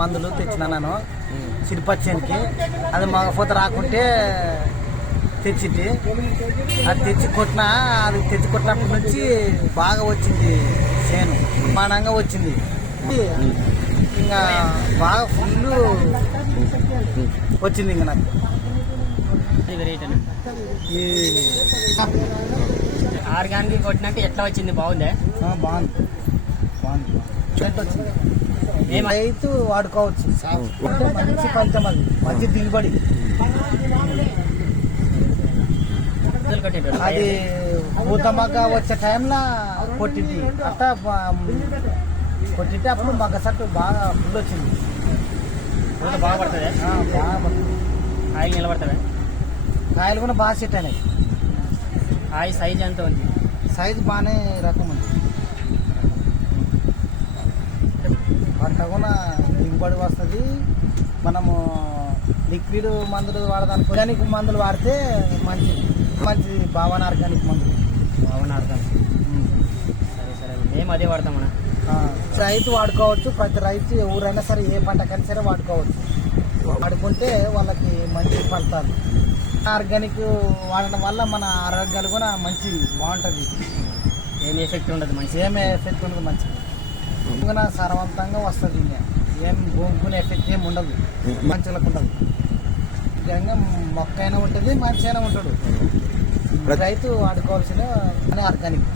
మందులు తెచ్చిన నేను సిరిపచ్చేనికి. అది మగపోత రాకుంటే తెచ్చింది. అది తెచ్చి కొట్టినా, అది తెచ్చి కొట్టినప్పటి నుంచి బాగా వచ్చింది, చేను మానంగా వచ్చింది. ఇంకా బాగా ఫుల్ వచ్చింది. ఇంకా నాకు ఈ ఆర్గానిక్ కొట్టినాక ఎట్లా వచ్చింది? బాగుందే? బాగుంది వచ్చింది. రైతు వాడుకోవచ్చు, మంచి ఫలితం, అది మంచి దిగుబడి. అది పూతమగ్గ వచ్చే టైంలో కొట్టింది అట్లా కొట్టింటే అప్పుడు మగ్గ సట్టు బాగా ఫుల్ వచ్చింది. బాగా పడుతుంది, బాగా పడుతుంది. ఆయిల్ నిలబడుతుంది, కాయలు కూడా బాగా సెట్ అయినాయి. ఆయిల్ సైజ్ ఎంత ఉంది? సైజు బాగానే రకం ఉంది. పంట కూడా దిగుబడి వస్తుంది. మనము లిక్విడ్ మందులు వాడదానికి ఆర్గానిక్ మందులు వాడితే మంచిది. భావన ఆర్గానిక్ మందులు, భావన ఆర్గానిక్. సరే, మేము అదే వాడతామన్నా. రైతు వాడుకోవచ్చు, ప్రతి రైతు ఎవరైనా సరే ఏ పంటకైనా సరే వాడుకోవచ్చు. వాడుకుంటే వాళ్ళకి మంచి ఫలితాలు. ఆర్గానిక్ వాడడం వల్ల మన ఆరోగ్యాలు కూడా మంచి బాగుంటుంది. ఏం ఎఫెక్ట్ ఉండదు, మంచి ఏం ఎఫెక్ట్ ఉండదు, మంచిగా ఇంకా సారవంతంగా వస్తుంది. ఏం భూమికునే ఎఫెక్ట్ ఏమి ఉండదు, మంచిలకు ఉండదు. నిజంగా మొక్క అయినా ఉంటుంది, మనిషి అయినా ఉంటాడు. రైతు వాడుకోవాల్సిన ఆర్గానిక్.